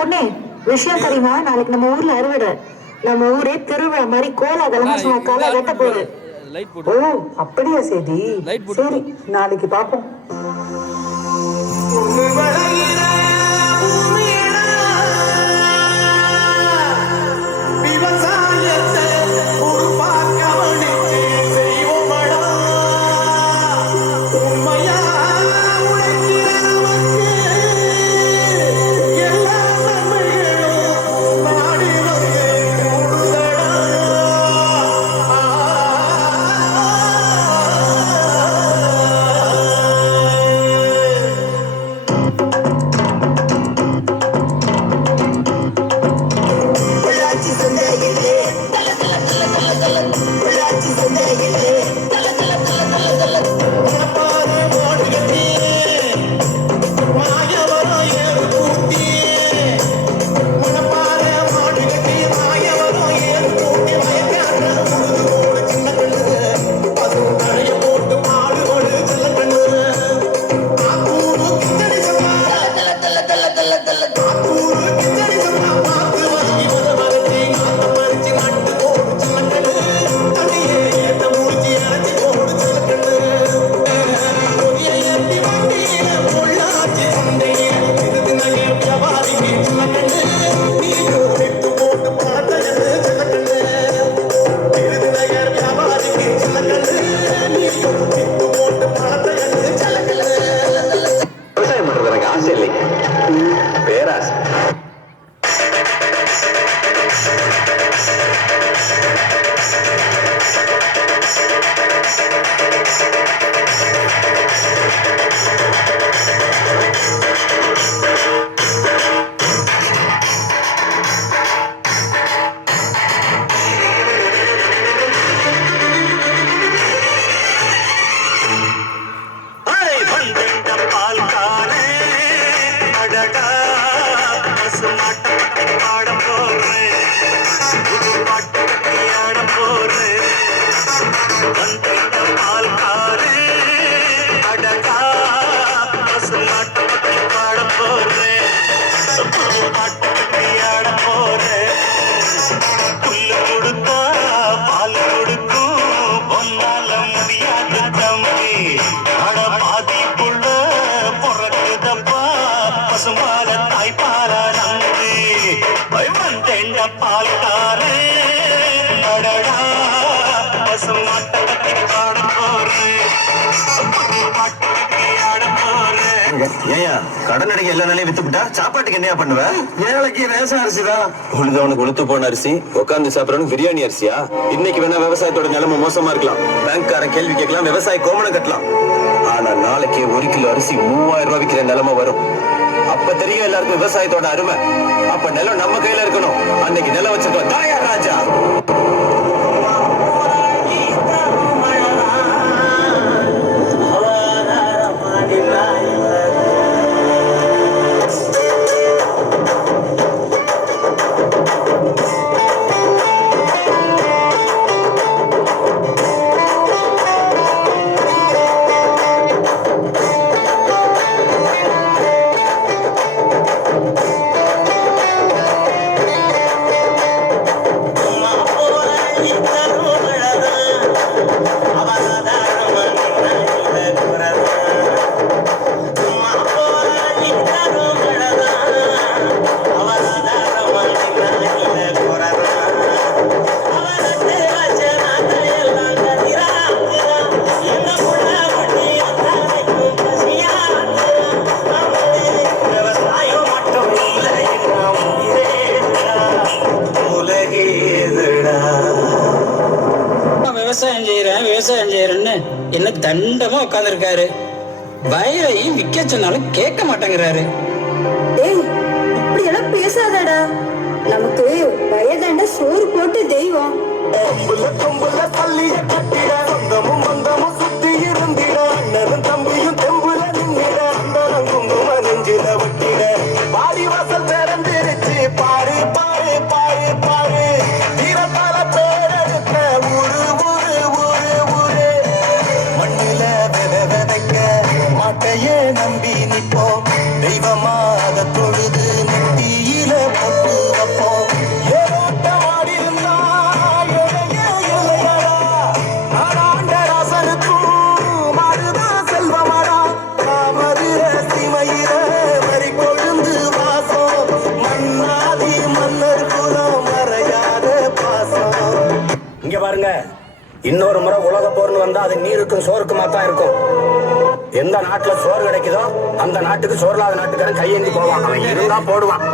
பொண்ணு விஷயம் தெரியுமா? நாளைக்கு நம்ம ஊர்ல அறுவடை. நம்ம ஊரே திருவிழா மாதிரி கோலாகலமா சும்மா கால வெட்ட போகுது. ஓ அப்படியா செய்தி? சரி நாளைக்கு பாப்போம். கடன் அடிக்க எல்லா நாளையும் வித்துட்டா சாப்பாட்டுக்கு என்னையா பண்ணுவ? ஏழைக்கு ரேஷன் அரிசி தான். உழுதவனுக்கு உளுத்து போன அரிசி, உட்காந்து சாப்பிடறவனுக்கு பிரியாணி அரிசியா? இன்னைக்கு வேணா விவசாயத்தோட நிலைமை மோசமா இருக்கலாம். பேங்க்காரன் கேள்வி கேட்கலாம், விவசாய கோமணம் கட்டலாம். ஆனா நாளைக்கு 1 கிலோ அரிசி 3000 ரூபாய் விற்கிற நிலைமை வரும். அப்ப தெரியும் எல்லாருக்கும் விவசாயத்தோட அருமை. அப்ப நிலம் நம்ம கையில இருக்கணும். அன்னைக்கு நிலம் வச்சிருக்கோம் தாயா ராஜா. விவசாயம் செய்யறேன்னு என்ன தண்டமா உட்கார்ந்துருக்காரு. வயலையும் விற்க சொன்னாலும் கேட்க மாட்டேங்கிறாரு. ஏய் இப்படி எல்லாம் பேசாதடா. நமக்கு வயதாண்ட சோறு போட்டு தெய்வம். சுத்தி இருந்திட அண்ணனும் தம்பியும் தெம்புல நின்றிட குங்கும நெஞ்சில வட்டிட பாடி வாசல் திறந்திருச்சு. பாரு பாரு பாரு பாரு தீரத்தால பேரெடுத்த ஊரு ஊரு ஊரு ஊரு மண்ணில விதைக்க மாட்டையே நம்பி நிப்போம். தெய்வமாக தொழுது நெத்தியில இன்னொரு முறை உலக போர்னு வந்தா அது நீருக்கும் சோறுக்குமா தான் இருக்கும். எந்த நாட்டுல சோறு கிடைக்குதோ அந்த நாட்டுக்கு சோறுலாத நாட்டுக்காரன் கையேந்தி போவான். அவன் இருந்தா போடுவான்,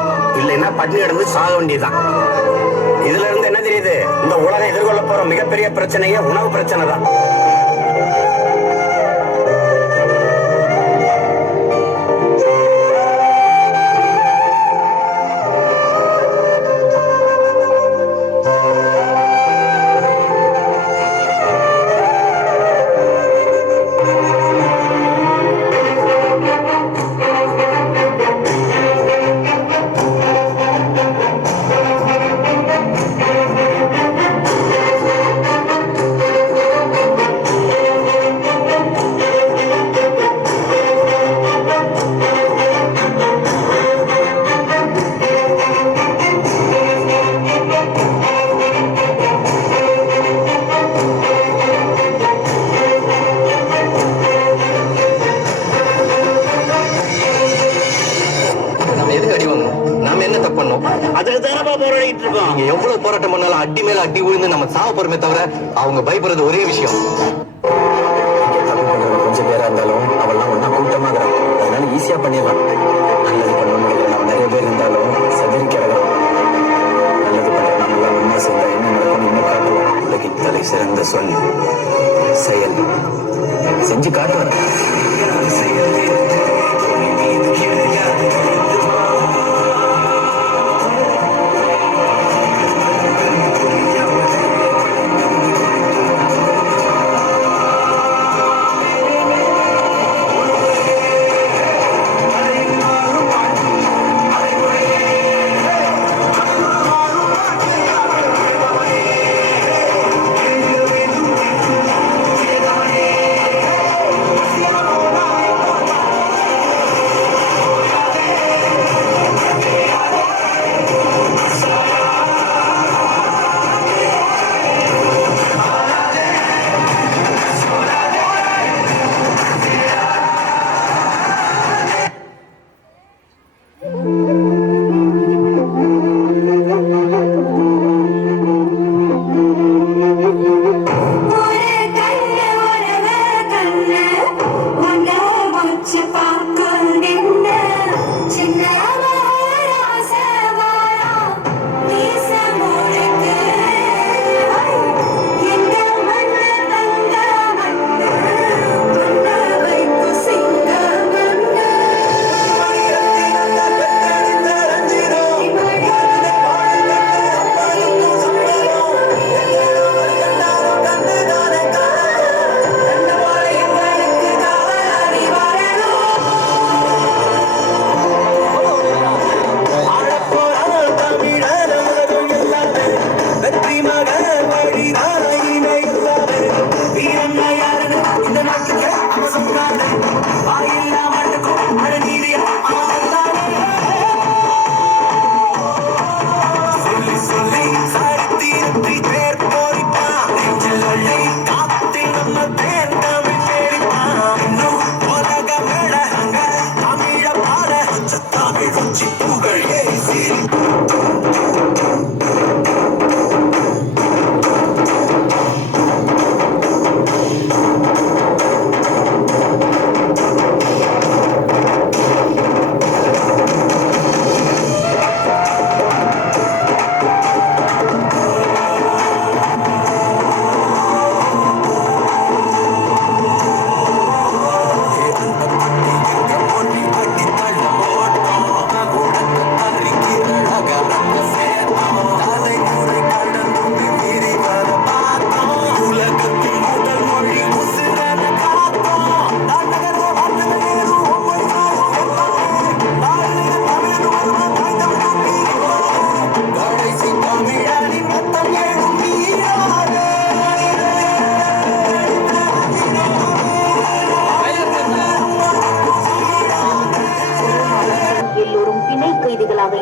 இல்லைன்னா பட்டினி கிடந்து சாக வேண்டியதுதான். இதுல இருந்து என்ன தெரியுது? இந்த உலகம் எதிர்கொள்ள போற மிகப்பெரிய பிரச்சனையே உணவு பிரச்சனை தான். எவ்வளவு போராட்டம் பண்ணாலும் அடி மேல அடி விழுந்து நம்ம சாவ போறமே தவிர அவங்க பயப்படுறது ஒரே விஷயம். கொஞ்சம் பேரா இருந்தாலும் அவெல்லாம் ஒன்னா கூட்டமா இருக்கிறான், அதனால ஈஸியா பண்ணிடலாம். நல்லது பண்ண முடியல நம்ம நிறைய பேர் இருந்தாலும் சதறி கிடக்கிறோம். நல்லது பண்ண நம்ம ஒன்னா சேர்ந்தா என்ன நடக்கும் இன்னும் காட்டுவோம். உலகின் தலை சிறந்த சொல் செயல். செஞ்சு காட்டுவார்.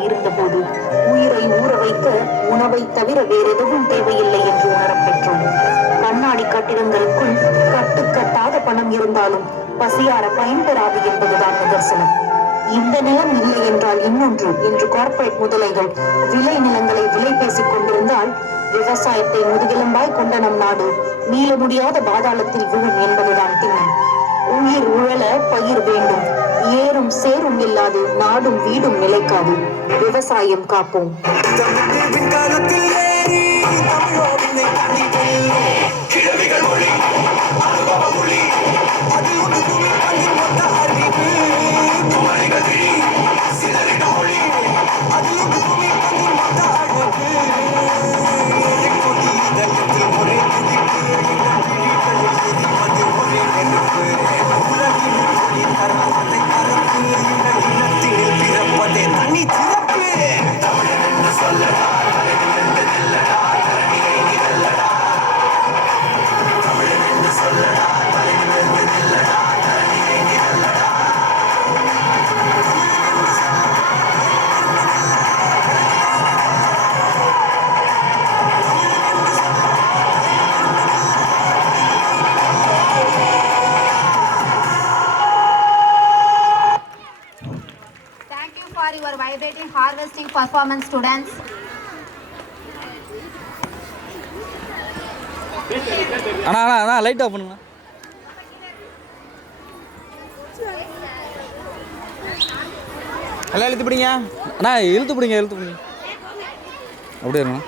இருந்தபோது உயிரை ஊற வைக்க உணவை தவிர வேறெதுவும் தேவையில்லை என்று உணரப்பெற்றோம். கண்ணாடி கட்டிடங்களுக்குள் கட்டுக்கட்டாத பணம் இருந்தாலும் பசியார பயன்பெறாது என்பதுதான் நிதர்சனம். இந்த நிலம் இல்லை என்றால் இன்னொன்று என்று கார்ப்பரேட் முதலைகள் விளை நிலங்களை விலை பேசிக் கொண்டிருந்தால் விவசாயத்தை முதுகெலும்பாய் கொண்ட நம் நாடு மீள முடியாத பாதாளத்தில் விழும் என்பதுதான் திண்ணம். உயிர் உழல பயிர் வேண்டும், ஏறும் சேரும் இல்லாது நாடும் வீடும் நிலைக்காது. விவசாயம் காப்போம். Thank you for your vibrating harvesting performance, students. அண்ணா அண்ணா அண்ணா லைட் ஆஃப் பண்ணுங்க. எல்லாம் இழுத்து பிடிங்க அண்ணா, இழுத்து பிடிங்க அப்படியே இருக்கணும்.